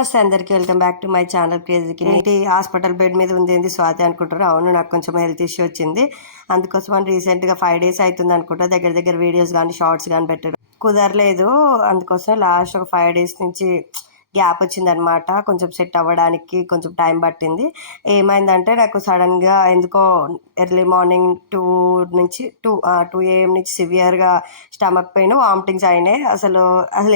నమస్తే అందరికి, welcome back to my channel క్రేజీకి. ఏంటి హాస్పిటల్ బెడ్ మీద ఉంది ఏంది స్వాతి అనుకుంటారు. అవును, నాకు కొంచెం హెల్త్ ఇష్యూ వచ్చింది. అందుకోసం అని రీసెంట్గా 5 days అవుతుంది అనుకుంటా దగ్గర దగ్గర వీడియోస్ కానీ షార్ట్స్ కానీ పెట్టడం కుదరలేదు. అందుకోసం లాస్ట్ ఒక 5 days నుంచి గ్యాప్ వచ్చిందనమాట. కొంచెం సెట్ అవ్వడానికి కొంచెం టైం పట్టింది. ఏమైందంటే నాకు సడన్గా ఎందుకో ఎర్లీ మార్నింగ్ 2 AM నుంచి సివియర్గా స్టమక్ పెయిన్, వామిటింగ్స్ అయినాయి. అసలు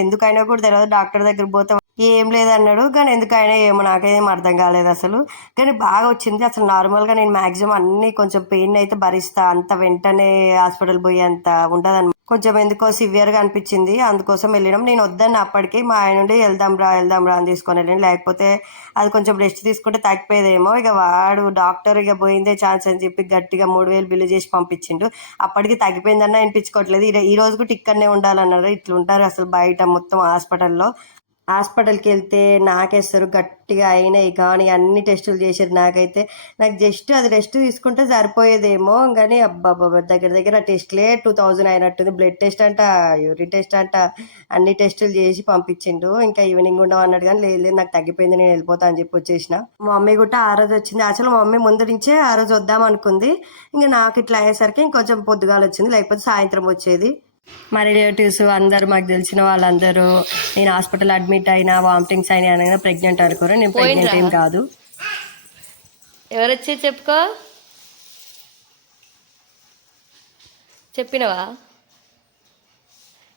ఎందుకైనా కూడా తెలియదు. డాక్టర్ దగ్గర పోతే ఏం లేదన్నాడు, కానీ ఎందుకైనా ఏమో నాకేం అర్థం కాలేదు అసలు. కానీ బాగా వచ్చింది. అసలు నార్మల్గా నేను మ్యాక్సిమం అన్ని కొంచెం పెయిన్ అయితే భరిస్తా, అంత వెంటనే హాస్పిటల్ పోయి అంత ఉండదన్నమాట. కొంచెం ఎందుకో సివియర్గా అనిపించింది, అందుకోసం వెళ్ళినాం. నేను వద్దన్న అప్పటికి మా ఆయన నుండి వెళ్దాం రా అని తీసుకొని వెళ్ళాను. లేకపోతే అది కొంచెం రెస్ట్ తీసుకుంటే తగ్గిపోయేదేమో. ఇక వాడు డాక్టర్ ఇక పోయిందే ఛాన్స్ అని చెప్పి గట్టిగా 3,000 బిల్లు చేసి పంపించిండు. అప్పటికి తగ్గిపోయిందన్నా అనిపించుకోవట్లేదు. ఈ రోజు కూడా ఇక్కడనే ఉండాలన్నారు. ఇట్లుంటారు అసలు బయట మొత్తం హాస్పిటల్కి వెళ్తే నాకేస్తారు గట్టిగా అయినాయి, కానీ అన్ని టెస్టులు చేశారు. నాకు జస్ట్ అది రెస్ట్ తీసుకుంటే సరిపోయేదేమో, కానీ అబ్బాబ్బా దగ్గర దగ్గర టెస్ట్లే 2000 అయినట్టుంది. బ్లడ్ టెస్ట్ అంట, యూరిన్ టెస్ట్ అంట, అన్ని టెస్టులు చేసి పంపించిండు. ఇంకా ఈవినింగ్ ఉండవు అన్నాడు, కానీ లేదు నాకు తగ్గిపోయింది, నేను వెళ్ళిపోతా అని చెప్పి వచ్చేసిన. మా మమ్మీ కూడా ఆ రోజు వచ్చింది. అసలు మా మమ్మీ ముందు నుంచే ఆ రోజు వద్దాం అనుకుంది. ఇంకా నాకు ఇట్లా అయ్యేసరికి ఇంకొంచెం పొద్దుగాల వచ్చింది, లేకపోతే సాయంత్రం వచ్చేది. మా రిలేటివ్స్ అందరూ, మాకు తెలిసిన వాళ్ళందరూ నేను హాస్పిటల్ అడ్మిట్ అయినా, వామిటింగ్స్ అయినా అనగా ప్రెగ్నెంట్ అనుకోరు. నేను ప్రెగ్నెంట్ ఏం కాదు. ఎవరొచ్చి చెప్పుకో, చెప్పినవా?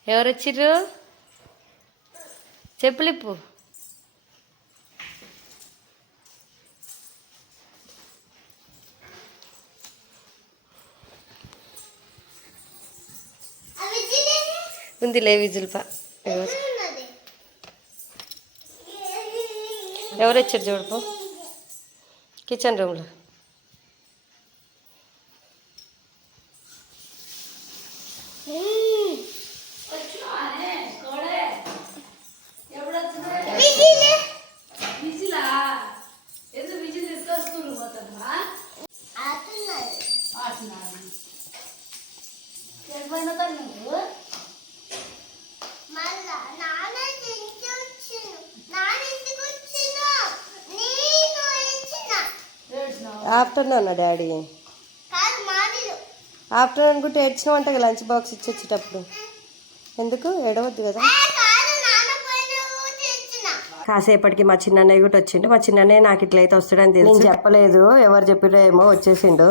ఎవరొచ్చిర్రు చెప్పులిప్పు. ఉందిలే విజుల్పా. ఎవరు వచ్చారు చూడుపో కిచెన్ రూమ్లో. ఆఫ్టర్నూన్ డాడీ, ఆఫ్టర్నూన్ కూడా ఏడ్చినామంట లంచ్ బాక్స్ ఇచ్చి వచ్చేటప్పుడు. ఎందుకు ఏడవద్దు కదా. కాసేపటికి మా చిన్నన్నయ్య కూడా వచ్చిండు. మా చిన్నన్నయ్య నాకు ఇట్లయితే వస్తాడని తెలిసి నేను చెప్పలేదు, ఎవరు చెప్పిరో ఏమో వచ్చేసిండు.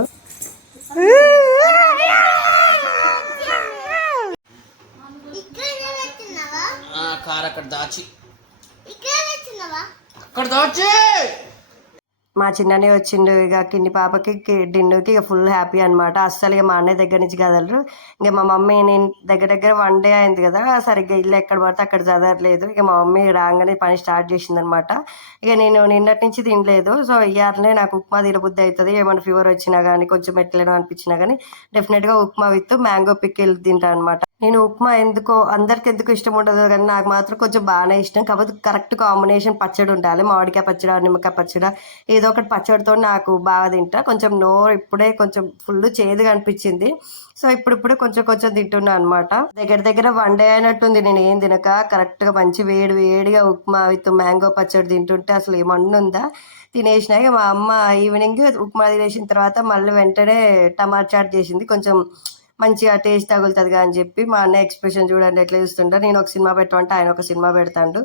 మా చిన్ననే వచ్చిండు. ఇక కింది పాపకి డిన్నుకి ఇక ఫుల్ హ్యాపీ అనమాట. అస్సలు ఇక మా అన్నయ్య దగ్గర నుంచి కదలరు. ఇక మా మమ్మీ నేను దగ్గర దగ్గర 1 day అయింది కదా, సరిగ్గా ఇల్లు ఎక్కడ పడితే అక్కడ చదవట్లేదు. ఇక మా మమ్మీ రాగానే పని స్టార్ట్ చేసింది అనమాట. ఇక నేను నిన్నటి నుంచి తినలేదు. సో ఇయ్యాలనే నాకు ఉప్మా తినబుద్ధి అవుతుంది. ఏమైనా ఫీవర్ వచ్చినా కానీ కొంచెం ఎట్లేనో అనిపించినా కానీ డెఫినెట్గా ఉప్మా విత్ మ్యాంగో పికిల్ తింటాను అనమాట. నేను ఉప్మా అందరికి ఎందుకు ఇష్టం ఉండదు, కానీ నాకు మాత్రం కొంచెం బాగానే ఇష్టం. కాకపోతే కరెక్ట్ కాంబినేషన్ పచ్చడి ఉండాలి. మామిడికాయ పచ్చడి, నిమ్మకాయ పచ్చడి, ఏదో ఒకటి పచ్చడితో నాకు బాగా తింటా. కొంచెం నోరు ఇప్పుడే కొంచెం ఫుల్ చేదుగా అనిపించింది. సో ఇప్పుడు కొంచెం కొంచెం తింటున్నా అనమాట. దగ్గర దగ్గర 1 day అయినట్టుంది నేను ఏం తినక. కరెక్ట్గా మంచి వేడిగా ఉప్మా విత్ మ్యాంగో పచ్చడి తింటుంటే అసలు ఏమన్నుందా. తినేసిన. ఇక మా అమ్మ ఈవినింగ్ ఉప్మా తినేసిన తర్వాత మళ్ళీ వెంటనే టమాటా చాట్ చేసింది. కొంచెం మంచిగా టేస్ట్ తగులుతుంది అని చెప్పి. మా అన్నయ్య ఎక్స్ప్రెషన్ చూడండి ఎట్లా చూస్తుంటారు. నేను ఒక సినిమా పెట్టమంటే ఆయన ఒక సినిమా పెడతాడు.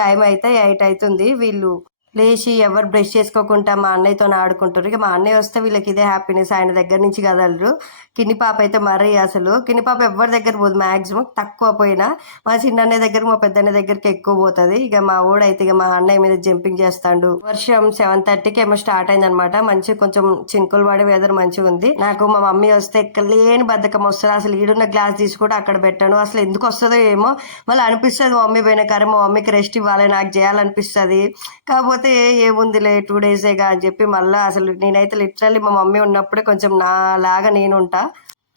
టైం అయితే 8 అవుతుంది. వీళ్ళు లేచి ఎవరు బ్రష్ చేసుకోకుండా మా అన్నయ్యతో ఆడుకుంటారు. ఇక మా అన్నయ్య వస్తే వీళ్ళకి ఇదే హ్యాపీనెస్. ఆయన దగ్గర నుంచి కదలరు. కిన్ని పాప అయితే మరీ అసలు కిన్ని పాప ఎవరి దగ్గర పోదు, మ్యాక్సిమం తక్కువ పోయినా మా చిన్న అన్నయ్య దగ్గర, మా పెద్ద అన్నయ్య దగ్గరికి ఎక్కువ పోతుంది. ఇక మా ఊడైతే ఇక మా అన్నయ్య మీద జంపింగ్ చేస్తాడు. వర్షం 7:30కి ఏమో స్టార్ట్ అయింది అనమాట. మంచిగా కొంచెం చినుకులు పడి వెదర్ మంచిగా ఉంది. నాకు మా మమ్మీ వస్తే ఎక్కలేని బద్ధకం వస్తుంది. అసలు ఈడున్న గ్లాస్ తీసి కూడా అక్కడ పెట్టాను. అసలు ఎందుకు వస్తుందో ఏమో. మళ్ళీ అనిపిస్తుంది మా మమ్మీ పోయిన కారే మా మమ్మీకి రెస్ట్ ఇవ్వాలి, నాకు చేయాలనిపిస్తుంది. కాకపోతే ఏముందిలే 2 daysగా అని చెప్పి మళ్ళీ అసలు నేనైతే లిటరల్లీ మా మమ్మీ ఉన్నప్పుడే కొంచెం నాలాగా నేను ఉంటా.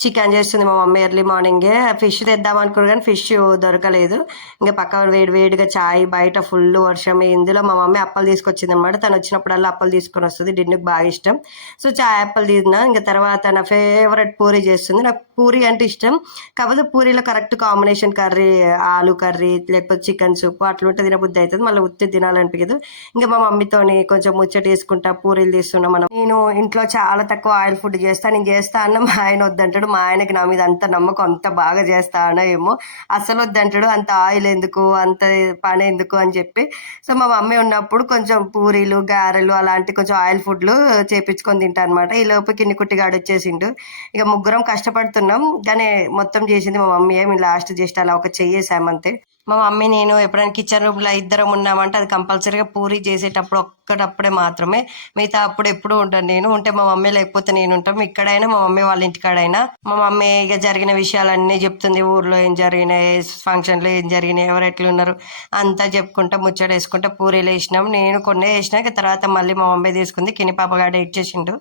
చికెన్ చేస్తుంది మా మమ్మీ ఎర్లీ మార్నింగే. ఫిష్ తెద్దాం అనుకున్నారు కానీ ఫిష్ దొరకలేదు. ఇంకా పక్క వేడిగా చాయ్, బయట ఫుల్ వర్షం. ఇందులో మా మమ్మీ అప్పలు తీసుకొచ్చింది అనమాట. తను వచ్చినప్పుడల్లా అప్పలు తీసుకొని వస్తుంది. డిన్నుకి బాగా ఇష్టం. సో చాయ్ అప్పలు తిన్నా. ఇంకా తర్వాత నా ఫేవరెట్ పూరి చేస్తుంది. నాకు పూరి అంటే ఇష్టం. కాకపోతే పూరీలో కరెక్ట్ కాంబినేషన్ కర్రీ, ఆలు కర్రీ లేకపోతే చికెన్ సూప్ అట్లా ఉంటే తినబుద్ధి అవుతుంది. మళ్ళీ ఉత్తి తినాలనిపించదు. ఇంకా మా మమ్మీతోని కొంచెం ముచ్చట వేసుకుంటా పూరీలు తీస్తున్నాం. నేను ఇంట్లో చాలా తక్కువ ఆయిల్ ఫుడ్ చేస్తాను. నేను చేస్తా అన్న మా ఆయన వద్దంటాడు. మా ఆయనకి నా మీద అంత నమ్మకం, అంత బాగా చేస్తానో ఏమో. అసలు వద్దంటాడు. అంత ఆయిల్ ఎందుకు, అంత పని ఎందుకు అని చెప్పి. సో మా మమ్మీ ఉన్నప్పుడు కొంచెం పూరీలు, గారెలు అలాంటి కొంచెం ఆయిల్ ఫుడ్లు చేపించుకొని తింటా అనమాట. ఈ లోపు కిన్ని కుట్టిగాడు వచ్చేసిండు. ఇక ముగ్గురం కష్టపడుతున్నాం కానీ మొత్తం చేసింది మా మమ్మీ. మేము లాస్ట్ జస్ట్ అలా ఒక చెయ్యేసామంతే. మా మమ్మీ నేను ఎప్పుడైనా కిచెన్ రూమ్లో ఇద్దరం ఉన్నామంటే అది కంపల్సరీగా పూరి చేసేటప్పుడు ఒక్కటప్పుడే మాత్రమే. మిగతా అప్పుడు ఎప్పుడు ఉంటాను నేను. ఉంటే మా మమ్మీ లేకపోతే నేను ఉంటాం. ఇక్కడైనా మా మమ్మీ వాళ్ళ ఇంటికాడైనా మా మమ్మీ ఇక జరిగిన విషయాలన్నీ చెప్తుంది. ఊర్లో ఏం జరిగినాయి, ఫంక్షన్లో ఏం జరిగినాయి, ఎవరు ఎట్లున్నారు అంతా చెప్పుకుంటా ముచ్చట వేసుకుంటా పూరీలు వేసినాం. నేను కొన్ని వేసినాక తర్వాత మళ్ళీ మా మమ్మీ తీసుకుంది. కిని పాపగాడ ఇచ్చేసిండు.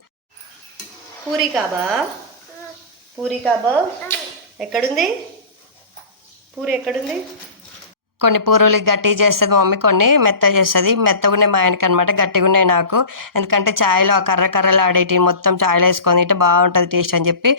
పూరి కాబా, పూరి కాబా ఎక్కడుంది, పూరి ఎక్కడుంది? కొన్ని పూరీలు గట్టి చేస్తుంది మా మమ్మీ, కొన్ని మెత్త చేస్తుంది. మెత్తగున్నాయి మా ఆయనకి అనమాట, గట్టిగున్నాయి నాకు. ఎందుకంటే ఛాయ్లో ఆ కర్రలు ఆడేటి మొత్తం ఛాయ్లో వేసుకొని తింటే బాగుంటుంది టేస్ట్ అని చెప్పి.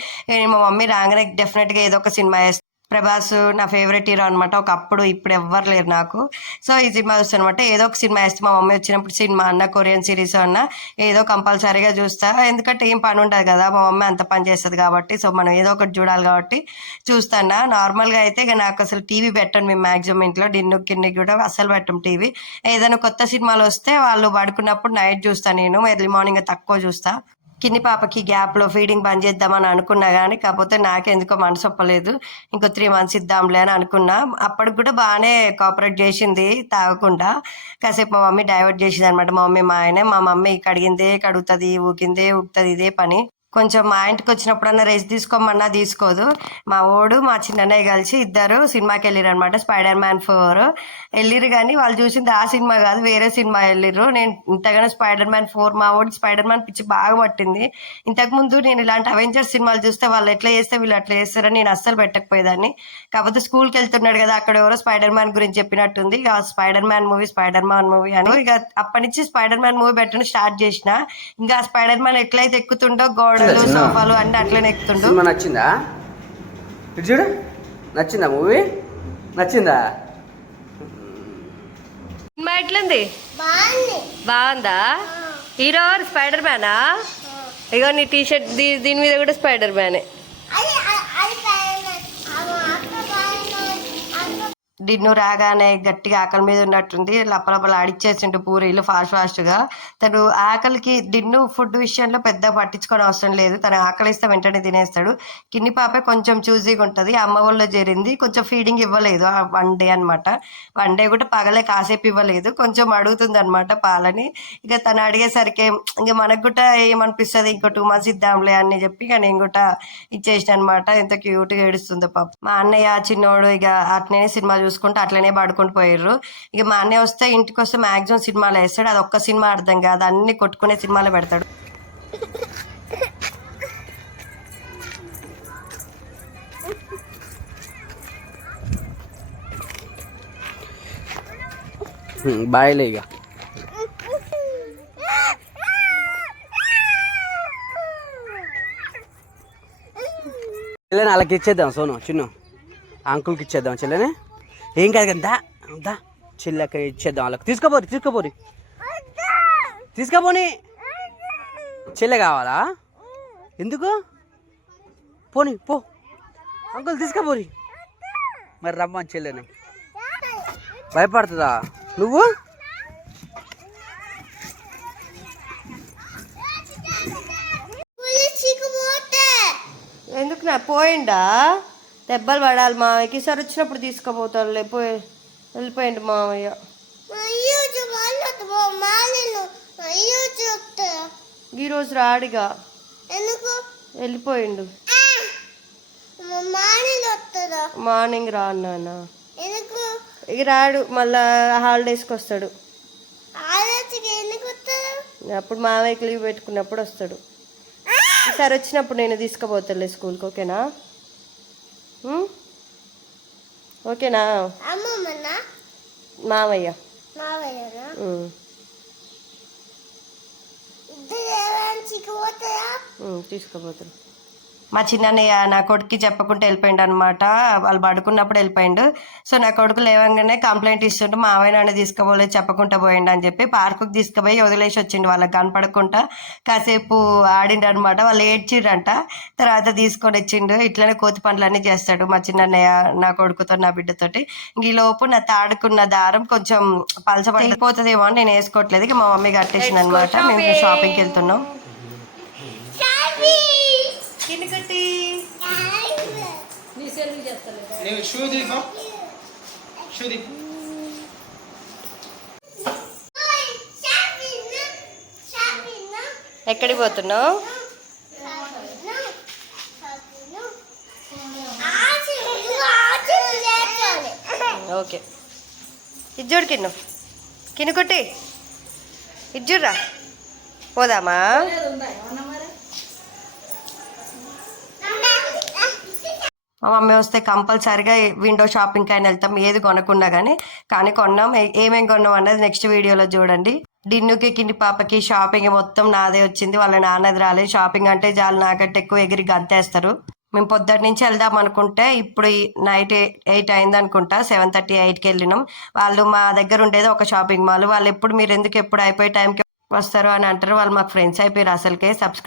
మా మమ్మీ రాగానే డెఫినెట్గా ఏదో ఒక సినిమా వేస్తుంది. ప్రభాస్ నా ఫేవరెట్ హీరో అనమాట. ఒకప్పుడు, ఇప్పుడు ఎవ్వరు లేరు నాకు. సో ఈ సినిమా చూస్తాను అనమాట. ఏదో ఒక సినిమా వేస్తే మా మమ్మీ వచ్చినప్పుడు సినిమా అన్న, కొరియన్ సిరీస్ అన్న ఏదో కంపల్సరీగా చూస్తా. ఎందుకంటే ఏం పని ఉండదు కదా, మా మమ్మీ అంత పని చేస్తుంది కాబట్టి. సో మనం ఏదో ఒకటి చూడాలి కాబట్టి చూస్తాను. నార్మల్గా అయితే ఇక నాకు అసలు టీవీ పెట్టండి మేము మ్యాక్సిమం ఇంట్లో. కిన్ని కూడా అసలు పెట్టం టీవీ. ఏదైనా కొత్త సినిమాలు వస్తే వాళ్ళు పడుకున్నప్పుడు నైట్ చూస్తాను. నేను ఎర్లీ మార్నింగ్ తక్కువ చూస్తా. కిన్ని పాపకి గ్యాప్లో ఫీడింగ్ బంద్ చేద్దామని అనుకున్నా కానీ కాకపోతే నాకెందుకో మనసు ఒప్పలేదు. ఇంకో 3 months ఇద్దాంలే అని అనుకున్నా. అప్పటికి కూడా బాగానే కోఆపరేట్ చేసింది తాగకుండా. కాసేపు మా మమ్మీ డైవర్ట్ చేసింది అనమాట. మా మమ్మీ మా ఆయన. మా మమ్మీ కడిగిందే కడుగుతుంది, ఊకిందే ఊకుతుంది, ఇదే పని. కొంచెం మా ఇంటికి వచ్చినప్పుడన్నా రెస్ట్ తీసుకోమన్నా తీసుకోదు. మా ఓడు మా చిన్నయ్య కలిసి ఇద్దరు సినిమాకి వెళ్ళిరు అనమాట. Spider-Man 4 వెళ్ళిరు కానీ వాళ్ళు చూసింది ఆ సినిమా కాదు, వేరే సినిమా వెళ్ళిర్రు. నేను ఇంతగానో Spider-Man 4 మా ఓడి Spider-Man పిచ్చి బాగా పట్టింది. ఇంతకుముందు నేను ఇలాంటి అవెంజర్స్ సినిమాలు చూస్తే వాళ్ళు ఎట్లా చేస్తే వీళ్ళు అట్లా చేస్తారని నేను అస్సలు పెట్టకపోయేదాన్ని. కాకపోతే స్కూల్కి వెళ్తున్నాడు కదా, అక్కడ ఎవరో Spider-Man గురించి చెప్పినట్టుంది. ఇక Spider-Man మూవీ అని ఇక అప్పటి నుంచి Spider-Man మూవీ పెట్టడం స్టార్ట్ చేసిన. ఇంకా Spider-Man ఎట్లయితే ఎక్కుతుండో గోడలు, సోఫాలు అన్ని అట్లనే ఎక్కుతుండో. సినిమా నచ్చిందా? ఇటు చూడు, నచ్చిందా మూవీ? నచ్చిందా? సినిమా ఎట్లుంది? బాగుందా? Hero Spider-Man? ఇగో నీ టీషర్ట్ దీని మీద కూడా Spider-Man. డిన్ను రాగానే గట్టిగా ఆకలి మీద ఉన్నట్టుంది. లప్పలప్పలు ఆడిచ్చేసిండు పూరీలు ఫాస్ట్గా. తను ఆకలికి డిన్ను ఫుడ్ విషయంలో పెద్ద పట్టించుకొని అవసరం లేదు. తను ఆకలిస్తే వెంటనే తినేస్తాడు. కిన్ని పాపే కొంచెం చూజీగా ఉంటుంది. అమ్మ వాళ్ళలో చేరింది. కొంచెం ఫీడింగ్ ఇవ్వలేదు 1 day అనమాట. 1 day కూడా పగలే కాసేపు ఇవ్వలేదు. కొంచెం అడుగుతుంది అనమాట పాలని. ఇక తను అడిగేసరికి ఇంక మనకు కూడా ఏమనిపిస్తుంది, ఇంకో 2 months ఇద్దాంలే అని చెప్పి ఇక నేను కూడా ఇచ్చేసిన అనమాట. ఎంత క్యూట్గా ఏడుస్తుందో పాప. మా అన్నయ్య చిన్నోడు ఇక అట్లనే సినిమా చూసుకుంటూ అట్లనే పడుకుంటూ పోయారు. ఇక మా అన్నయ్య వస్తే ఇంటికి వస్తే మ్యాక్సిమం సినిమాలు వేస్తాడు. అది ఒక్క సినిమా అర్థం కాదు, అన్ని కొట్టుకునే సినిమాలు పెడతాడు. బాయ్లే ఇక చెల్లెని వాళ్ళకి ఇచ్చేద్దాం. సోను చిన్ను అంకుల్కి ఇచ్చేద్దాం. చెల్లెనే ఏం కాదు కదా, దా చెల్లెకి ఇచ్చేద్దాం. వాళ్ళకి తీసుకోపోని చెల్లె కావాలా? ఎందుకు? పోనీ పో, అంకుల్ తీసుకోపోరి. మరి రమ్మని చెల్లెని. భయపడుతుందా నువ్వు? ఎందుకు నా పోయిండా? దెబ్బలు పడాలి మామయ్యకి. ఈసారి వచ్చినప్పుడు తీసుకోపోతాడు. వెళ్ళిపోయిండు మామయ్య. ఈరోజు రాడిగా, వెళ్ళిపోయిండు. మార్నింగ్ రా అన్నా. ఇక రాడు, మళ్ళా హాలిడేస్కి వస్తాడు. అప్పుడు మామయ్యకి లీవ్ పెట్టుకున్నప్పుడు వస్తాడు. ఈసారి వచ్చినప్పుడు నేను తీసుకుపోతాలే స్కూల్కి, ఓకేనా? ఓకేనా మావయ్య? తీసుకుపోతాను. మా చిన్నయ్య నా కొడుక్కి చెప్పకుండా వెళ్ళిపోయిండు అనమాట. వాళ్ళు పడుకున్నప్పుడు వెళ్ళిపోయిండు. సో నా కొడుకు లేవంగానే కంప్లైంట్ ఇస్తుంటే మావయ్య నన్ను తీసుకుపోలేదు చెప్పకుండా పోయిండు అని చెప్పి పార్కుకి తీసుకుపోయి వదిలేసి వచ్చిండు. వాళ్ళకి కనపడకుండా కాసేపు ఆడిండు అనమాట. వాళ్ళు ఏడ్చిరంట. తర్వాత తీసుకొని వచ్చిండు. ఇట్లనే కోతి పనులన్నీ చేస్తాడు మా చిన్నయ్య నా కొడుకుతో నా బిడ్డతోటి. ఈ లోపు నా తాడుకున్న దారం కొంచెం పలచబడిపోతుందేమో అని నేను వేసుకోవట్లేదు. ఇక మా మమ్మీ కట్టేసింది అనమాట. మేము షాపింగ్కి వెళ్తున్నాం. ఎక్కడికి పోతున్నావు? ఓకే, ఇజ్జుడు కిన్ను కొట్టి ఇజ్జుడ్రా, పోదామా? మా మమ్మీ వస్తే కంపల్సరిగా విండో షాపింగ్కి అయినా వెళ్తాం, ఏది కొనకుండా కానీ కొన్నాం. ఏమేమి కొన్నాం అన్నది నెక్స్ట్ వీడియోలో చూడండి. డిన్నుకి కింది పాపకి షాపింగ్ మొత్తం నాదే వచ్చింది. వాళ్ళ నాన్నది రాలేదు. షాపింగ్ అంటే చాలు నాకంటే ఎక్కువ ఎగిరి గంతేస్తారు. మేము పొద్దుటి నుంచి వెళ్దాం అనుకుంటే ఇప్పుడు నైట్ 8 అయింది అనుకుంటా. 7:30, 8కి వెళ్ళినాం. వాళ్ళు మా దగ్గర ఉండేది ఒక షాపింగ్ మాల్. వాళ్ళు ఎప్పుడు మీరు ఎందుకు ఎప్పుడు అయిపోయే టైంకి వస్తారు అని అంటారు. వాళ్ళు మాకు ఫ్రెండ్స్ అయిపోయారు అసలుకే. సబ్స్క్రైబ్